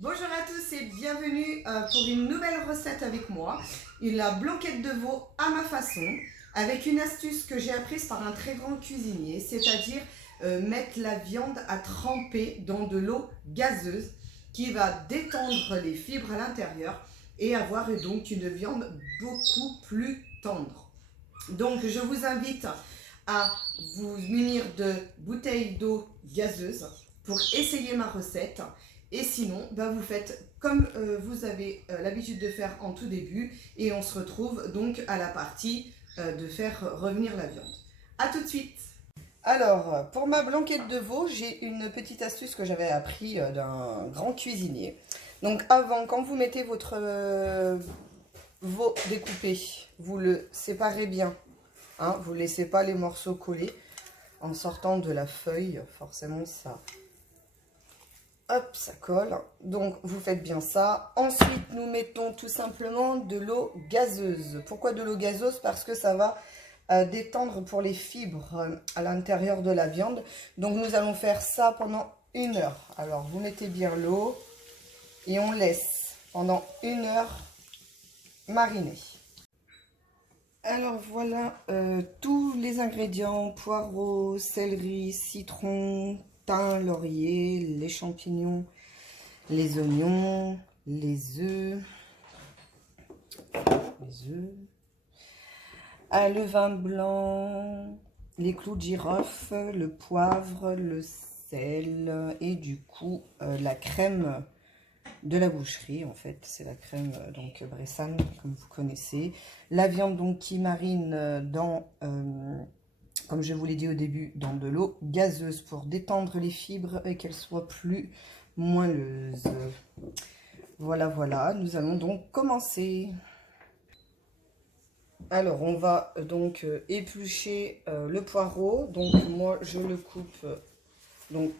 Bonjour à tous et bienvenue pour une nouvelle recette avec moi. La blanquette de veau à ma façon, avec une astuce que j'ai apprise par un très grand cuisinier, c'est-à-dire mettre la viande à tremper dans de l'eau gazeuse qui va détendre les fibres à l'intérieur et avoir donc une viande beaucoup plus tendre. Donc je vous invite à vous munir de bouteilles d'eau gazeuse pour essayer ma recette. Et sinon, vous faites comme vous avez l'habitude de faire en tout début. Et on se retrouve donc à la partie de faire revenir la viande. A tout de suite. Alors, pour ma blanquette de veau, j'ai une petite astuce que j'avais appris d'un grand cuisinier. Donc avant, quand vous mettez votre veau découpé, vous le séparez bien. Hein, vous ne laissez pas les morceaux coller en sortant de la feuille. Forcément, ça... Hop, ça colle. Donc, vous faites bien ça. Ensuite, nous mettons tout simplement de l'eau gazeuse. Pourquoi de l'eau gazeuse? Parce que ça va détendre pour les fibres à l'intérieur de la viande. Donc, nous allons faire ça pendant 1 heure. Alors, vous mettez bien l'eau et on laisse pendant 1 heure mariner. Alors voilà tous les ingrédients, poireaux, céleri, citron, thym, laurier, les champignons, les oignons, les œufs, le vin blanc, les clous de girofle, le poivre, le sel et du coup la crème de la boucherie. En fait, c'est la crème donc Bressan, comme vous connaissez. La viande donc qui marine dans, comme je vous l'ai dit au début, dans de l'eau gazeuse pour détendre les fibres et qu'elles soient plus moelleuses. Voilà, voilà, nous allons donc commencer. Alors, on va donc éplucher le poireau. Donc, moi, je le coupe, donc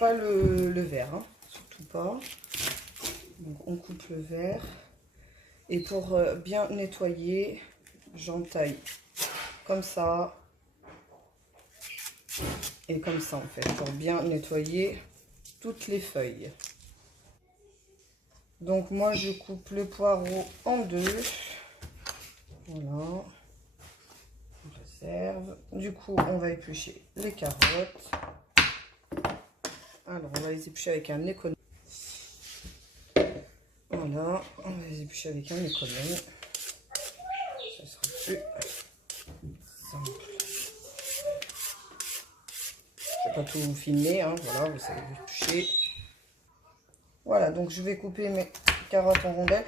pas le vert, hein, surtout pas. Donc, on coupe le vert. Et pour bien nettoyer, j'entaille comme ça. Et comme ça, en fait, pour bien nettoyer toutes les feuilles. Donc, moi, je coupe le poireau en deux. Voilà. Je réserve. Du coup, on va éplucher les carottes. Alors, on va les éplucher avec un économe. Voilà, on va les éplucher avec un économe. Ça sera plus simple. Je ne vais pas tout filmer, hein. Voilà, vous savez éplucher. Voilà, donc je vais couper mes carottes en rondelles.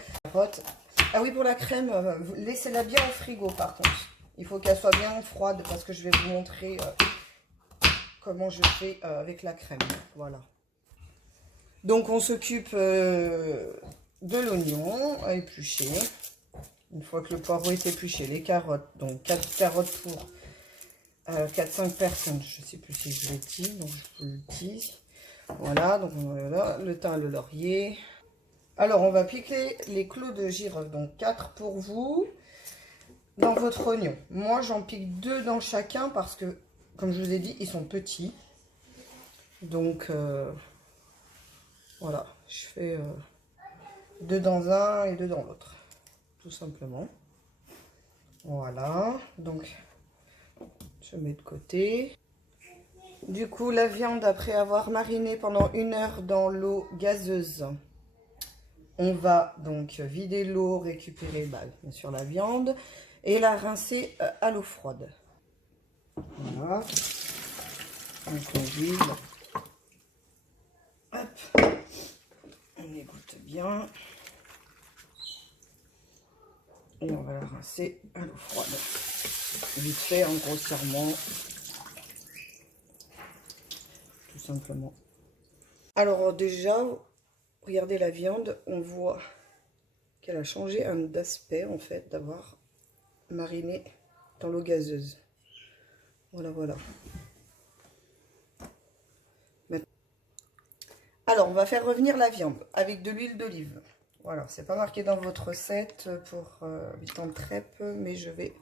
Ah oui, pour la crème, laissez-la bien au frigo par contre. Il faut qu'elle soit bien froide parce que je vais vous montrer comment je fais avec la crème. Voilà. Donc on s'occupe de l'oignon à éplucher. Une fois que le poireau est épluché, les carottes, donc 4 carottes pour 4-5 personnes. Je ne sais plus si je l'ai dit, donc je vous le dis. Voilà, donc voilà, le thym, le laurier. Alors, on va piquer les clous de girofle, donc 4 pour vous, dans votre oignon. Moi, j'en pique 2 dans chacun parce que, comme je vous ai dit, ils sont petits. Donc, voilà, je fais 2 dans un et 2 dans l'autre, tout simplement. Voilà, donc, je mets de côté. Du coup, la viande, après avoir mariné pendant 1 heure dans l'eau gazeuse, on va donc vider l'eau, récupérer bien sûr la viande et la rincer à l'eau froide. Voilà. Donc on vide. Hop. On égoutte bien. Et on va la rincer à l'eau froide. Vite fait, en grossièrement. Tout simplement. Alors déjà, regardez la viande, on voit qu'elle a changé d'aspect en fait, d'avoir mariné dans l'eau gazeuse. Voilà, voilà. Alors, on va faire revenir la viande avec de l'huile d'olive. Voilà, c'est pas marqué dans votre recette pour viande trèpe, mais je vais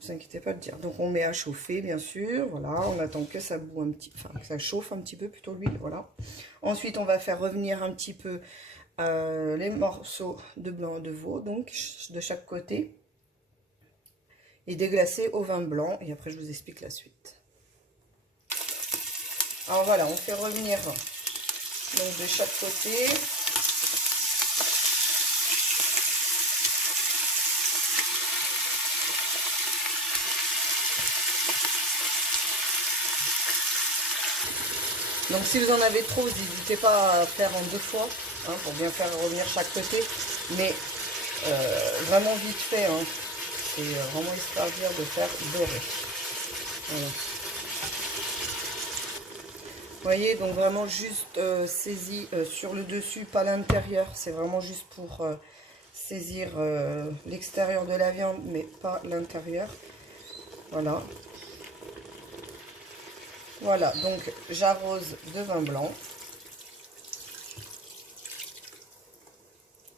Ne vous inquiétez pas de dire. Donc on met à chauffer, bien sûr. Voilà, on attend que ça boue un petit, enfin que ça chauffe un petit peu plutôt l'huile. Voilà. Ensuite, on va faire revenir un petit peu les morceaux de blanc de veau, donc de chaque côté, et déglacer au vin blanc. Et après, je vous explique la suite. Alors voilà, on fait revenir donc de chaque côté. Donc si vous en avez trop, n'hésitez pas à faire en 2 fois, hein, pour bien faire revenir chaque côté. Mais vraiment vite fait, hein. C'est vraiment histoire de faire dorer. Voilà. Vous voyez, donc vraiment juste saisi sur le dessus, pas l'intérieur. C'est vraiment juste pour saisir l'extérieur de la viande, mais pas l'intérieur. Voilà. Voilà, donc j'arrose de vin blanc.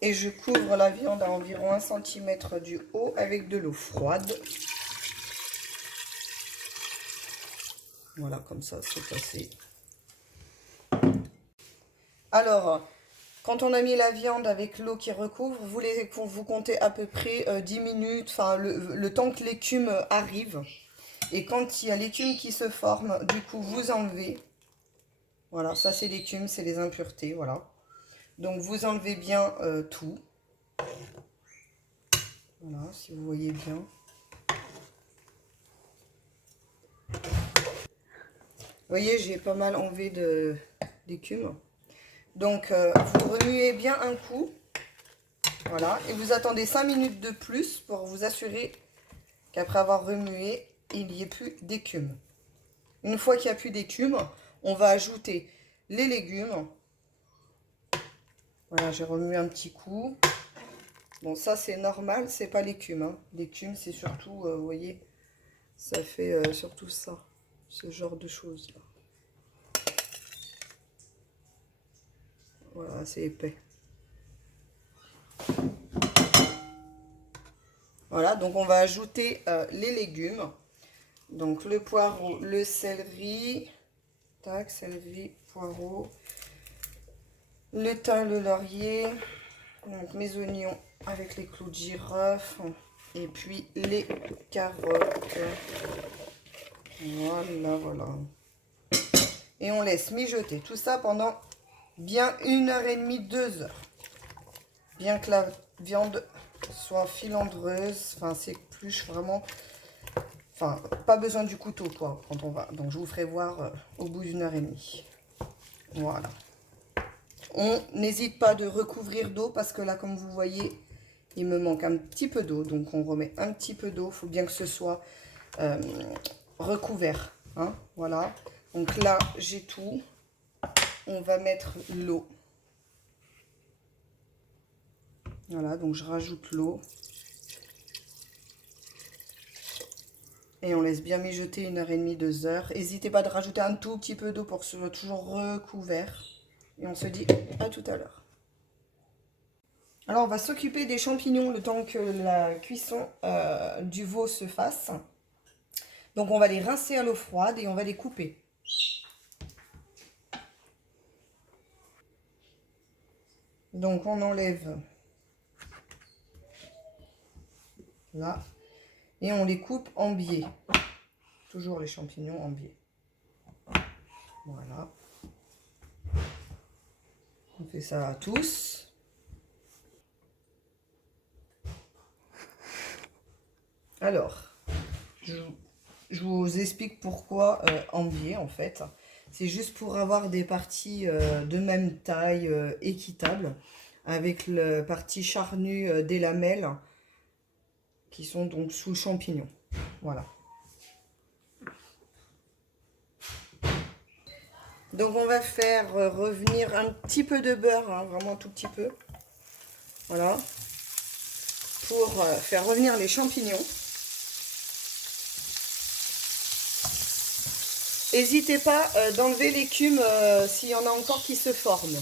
Et je couvre la viande à environ 1 cm du haut avec de l'eau froide. Voilà, comme ça, c'est assez. Alors, quand on a mis la viande avec l'eau qui recouvre, vous comptez à peu près 10 minutes, enfin le temps que l'écume arrive. Et quand il y a l'écume qui se forme, du coup, vous enlevez. Voilà, ça c'est l'écume, c'est les impuretés, voilà. Donc, vous enlevez bien tout. Voilà, si vous voyez bien. Vous voyez, j'ai pas mal enlevé d'écume. Donc, vous remuez bien un coup. Voilà, et vous attendez 5 minutes de plus pour vous assurer qu'après avoir remué, il n'y ait plus d'écume. Une fois qu'il n'y a plus d'écume, on va ajouter les légumes. Voilà, j'ai remué un petit coup. Bon, ça c'est normal, c'est pas l'écume, hein. L'écume, c'est surtout, vous voyez, ça fait surtout ça, ce genre de choses là. Voilà, c'est épais. Voilà, donc on va ajouter les légumes. Donc le poireau, le céleri, tac, céleri, poireau, le thym, le laurier, donc mes oignons avec les clous de girofle, et puis les carottes. Voilà, voilà. Et on laisse mijoter tout ça pendant bien 1h30, 2 heures. Bien que la viande soit filandreuse, enfin s'épluche vraiment. Enfin, pas besoin du couteau, quoi, quand on va. Donc, je vous ferai voir au bout d'1h30. Voilà. On n'hésite pas de recouvrir d'eau parce que là, comme vous voyez, il me manque un petit peu d'eau. Donc, on remet un petit peu d'eau. Il faut bien que ce soit recouvert. Hein, voilà. Donc là, j'ai tout. On va mettre l'eau. Voilà, donc je rajoute l'eau. Et on laisse bien mijoter 1h30, 2 heures. N'hésitez pas de rajouter un tout petit peu d'eau pour que ce soit toujours recouvert. Et on se dit à tout à l'heure. Alors on va s'occuper des champignons le temps que la cuisson du veau se fasse. Donc on va les rincer à l'eau froide et on va les couper. Donc on enlève là et on les coupe en biais. Toujours les champignons en biais. Voilà. On fait ça à tous. Alors, je vous explique pourquoi en biais en fait. C'est juste pour avoir des parties de même taille équitable avec la partie charnue des lamelles qui sont donc sous le champignon. Voilà. Donc on va faire revenir un petit peu de beurre, hein, vraiment un tout petit peu. Voilà. Pour faire revenir les champignons. N'hésitez pas d'enlever l'écume s'il y en a encore qui se forment.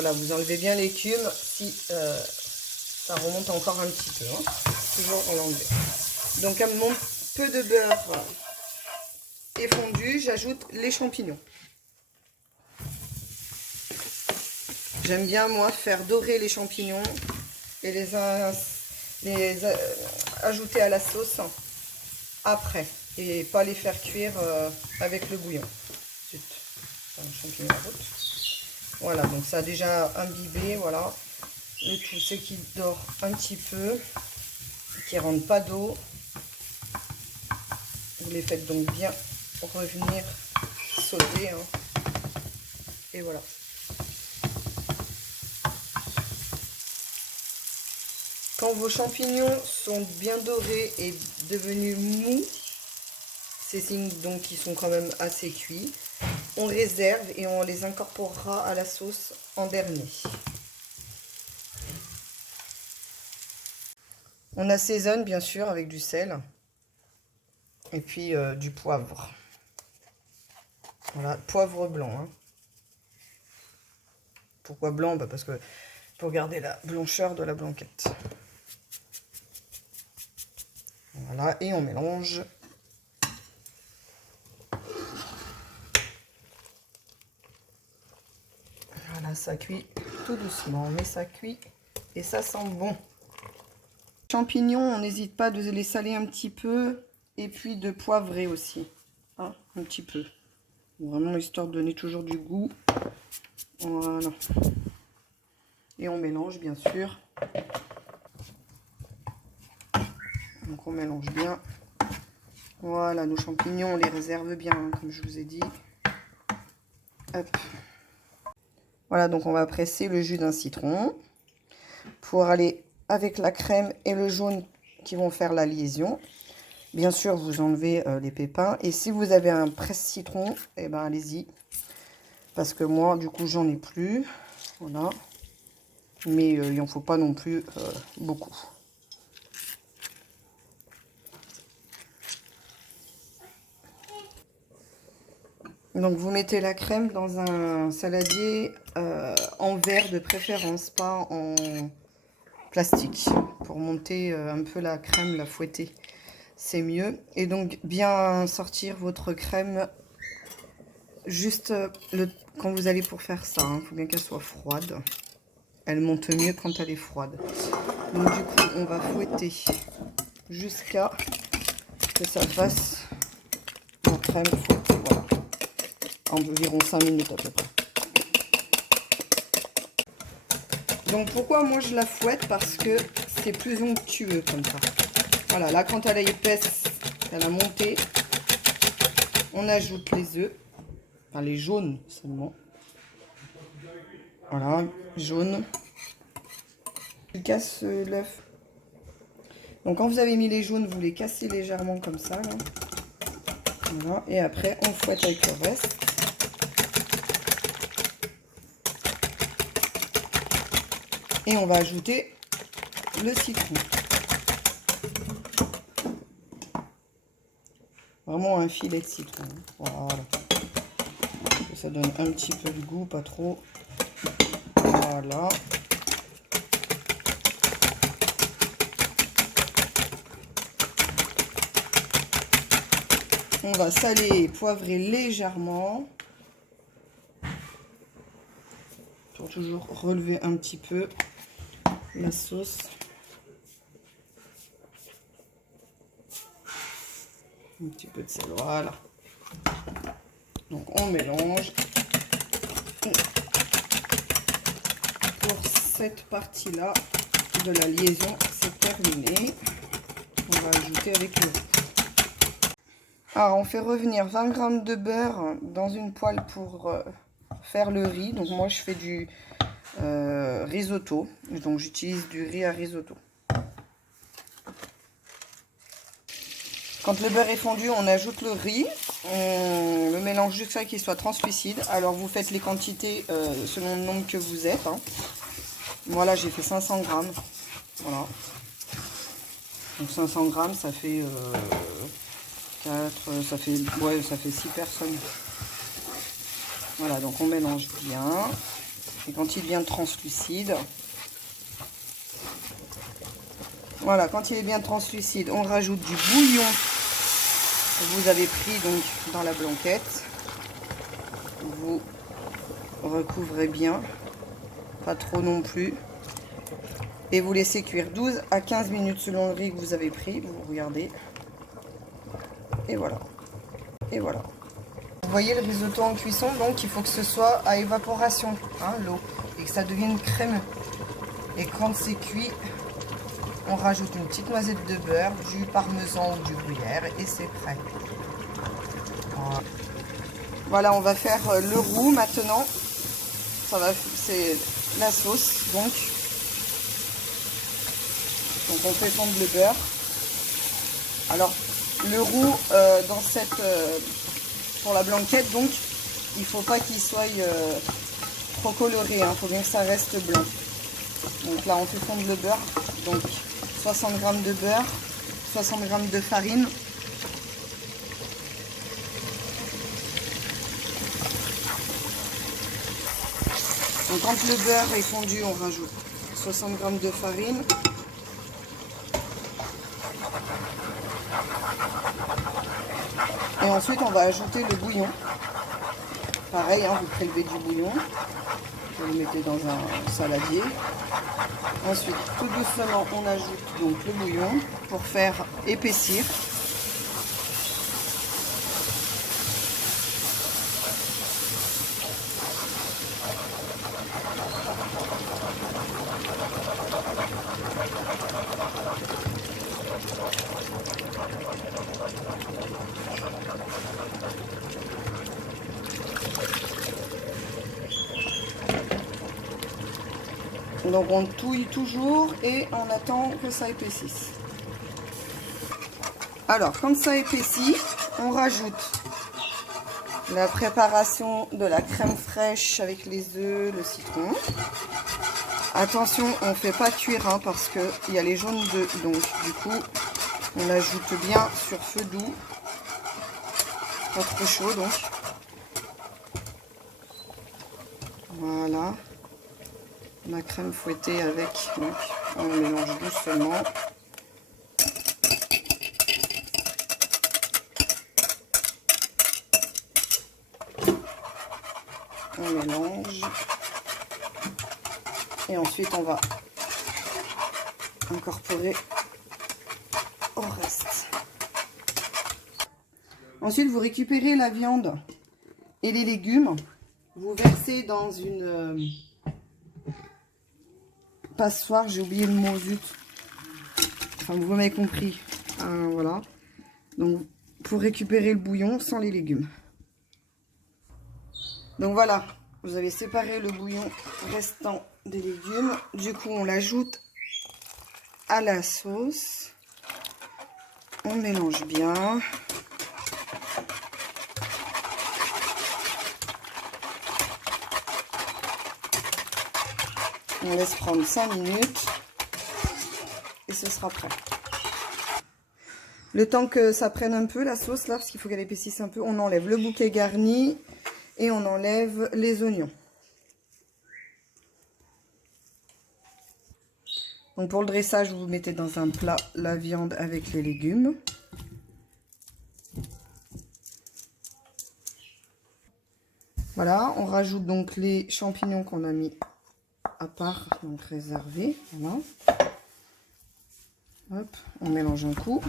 Voilà, vous enlevez bien l'écume si ça remonte encore un petit peu. Hein. Toujours en l'enlever. Donc, à mon peu de beurre est fondu, j'ajoute les champignons. J'aime bien, moi, faire dorer les champignons et les ajouter à la sauce après. Et pas les faire cuire avec le bouillon. Zut, un champignon à route. Voilà, donc ça a déjà imbibé, voilà. Le tout, c'est qu'il dort un petit peu, qu'il ne rentre pas d'eau. Vous les faites donc bien revenir sauter. Hein. Et voilà. Quand vos champignons sont bien dorés et devenus mous, c'est signe donc qu'ils sont quand même assez cuits. On réserve et on les incorporera à la sauce en dernier. On assaisonne bien sûr avec du sel et puis du poivre. Voilà, poivre blanc. Hein. Pourquoi blanc? Parce que pour garder la blancheur de la blanquette. Voilà, et on mélange. Voilà, ça cuit tout doucement, mais ça cuit et ça sent bon. Champignons, on n'hésite pas de les saler un petit peu et puis de poivrer aussi, hein, un petit peu. Vraiment histoire de donner toujours du goût. Voilà. Et on mélange bien sûr. Donc on mélange bien. Voilà, nos champignons, on les réserve bien, hein, comme je vous ai dit. Hop. Voilà, donc on va presser le jus d'un citron pour aller avec la crème et le jaune qui vont faire la liaison. Bien sûr, vous enlevez les pépins. Et si vous avez un presse-citron, eh ben allez-y. Parce que moi, du coup, j'en ai plus. Voilà. Mais il n'en faut pas non plus beaucoup. Donc, vous mettez la crème dans un saladier en verre de préférence, pas en plastique. Pour monter un peu la crème, la fouetter, c'est mieux. Et donc, bien sortir votre crème juste quand vous allez pour faire ça. Il faut bien qu'elle soit froide. Elle monte mieux quand elle est froide. Donc, du coup, on va fouetter jusqu'à que ça fasse la crème fouettée. Voilà. Environ 5 minutes à peu près. Donc pourquoi moi je la fouette? Parce que c'est plus onctueux comme ça. Voilà, là quand elle est épaisse, elle a monté. On ajoute les œufs. Enfin les jaunes seulement. Voilà, jaune. Je casse l'œuf. Donc quand vous avez mis les jaunes, vous les cassez légèrement comme ça. Là. Voilà, et après on fouette avec le reste. Et on va ajouter le citron. Vraiment un filet de citron. Voilà. Ça donne un petit peu de goût, pas trop. Voilà. On va saler et poivrer légèrement. Pour toujours relever un petit peu la sauce. Un petit peu de sel, voilà. Donc on mélange. Pour cette partie-là de la liaison, c'est terminé. On va ajouter avec le riz. Alors on fait revenir 20 g de beurre dans une poêle pour faire le riz. Donc moi je fais du risotto. Donc j'utilise du riz à risotto. Quand le beurre est fondu, on ajoute le riz. On le mélange jusqu'à qu'il soit translucide. Alors vous faites les quantités selon le nombre que vous êtes. Hein. Moi là j'ai fait 500 g. Voilà. Donc 500 g ça fait 4, ça fait 6 personnes. Voilà, donc on mélange bien. Et quand il devient translucide, voilà, quand il est bien translucide, on rajoute du bouillon que vous avez pris donc dans la blanquette. Vous recouvrez bien, pas trop non plus. Et vous laissez cuire 12 à 15 minutes selon le riz que vous avez pris. Vous regardez. Et voilà. Et voilà. Vous voyez le risotto en cuisson, donc il faut que ce soit à évaporation, hein, l'eau, et que ça devienne crémeux. Et quand c'est cuit, on rajoute une petite noisette de beurre, du parmesan ou du gruyère, et c'est prêt. Voilà, on va faire le roux maintenant. Ça va, c'est la sauce, donc on fait fondre le beurre. Alors le roux pour la blanquette, donc il faut pas qu'il soit trop coloré, hein, faut bien que ça reste blanc. Donc là on fait fondre le beurre, donc 60 g de beurre, 60 g de farine. Donc quand le beurre est fondu, on rajoute 60 g de farine. Et ensuite, on va ajouter le bouillon. Pareil, hein, vous prélevez du bouillon. Vous le mettez dans un saladier. Ensuite, tout doucement, on ajoute donc le bouillon pour faire épaissir. Donc on touille toujours et on attend que ça épaississe. Alors quand ça épaissit, on rajoute la préparation de la crème fraîche avec les œufs, le citron. Attention, on ne fait pas cuire hein, parce qu'il y a les jaunes d'œufs. Donc du coup, on ajoute bien sur feu doux. Pas trop chaud donc. Voilà. La crème fouettée avec, donc on mélange doucement. On mélange. Et ensuite on va incorporer au reste. Ensuite vous récupérez la viande et les légumes. Vous versez dans une passoire, j'ai oublié le mot, zut. Enfin, vous m'avez compris. Voilà. Donc, pour récupérer le bouillon sans les légumes. Donc voilà, vous avez séparé le bouillon restant des légumes. Du coup, on l'ajoute à la sauce. On mélange bien. On laisse prendre 5 minutes et ce sera prêt. Le temps que ça prenne un peu la sauce là, parce qu'il faut qu'elle épaississe un peu, on enlève le bouquet garni et on enlève les oignons. Donc pour le dressage, vous mettez dans un plat la viande avec les légumes. Voilà, on rajoute donc les champignons qu'on a mis à part, donc réservé. Voilà. Hop, on mélange un coup.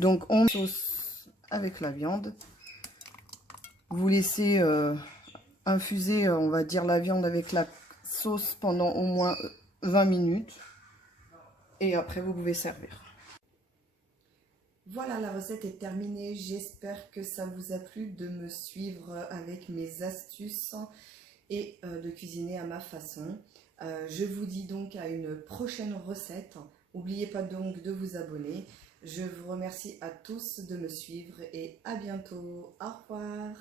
Donc on sauce avec la viande. Vous laissez infuser, on va dire, la viande avec la sauce pendant au moins 20 minutes. Et après vous pouvez servir. Voilà, la recette est terminée. J'espère que ça vous a plu de me suivre avec mes astuces et de cuisiner à ma façon. Je vous dis donc à une prochaine recette. N'oubliez pas donc de vous abonner. Je vous remercie à tous de me suivre et à bientôt. Au revoir.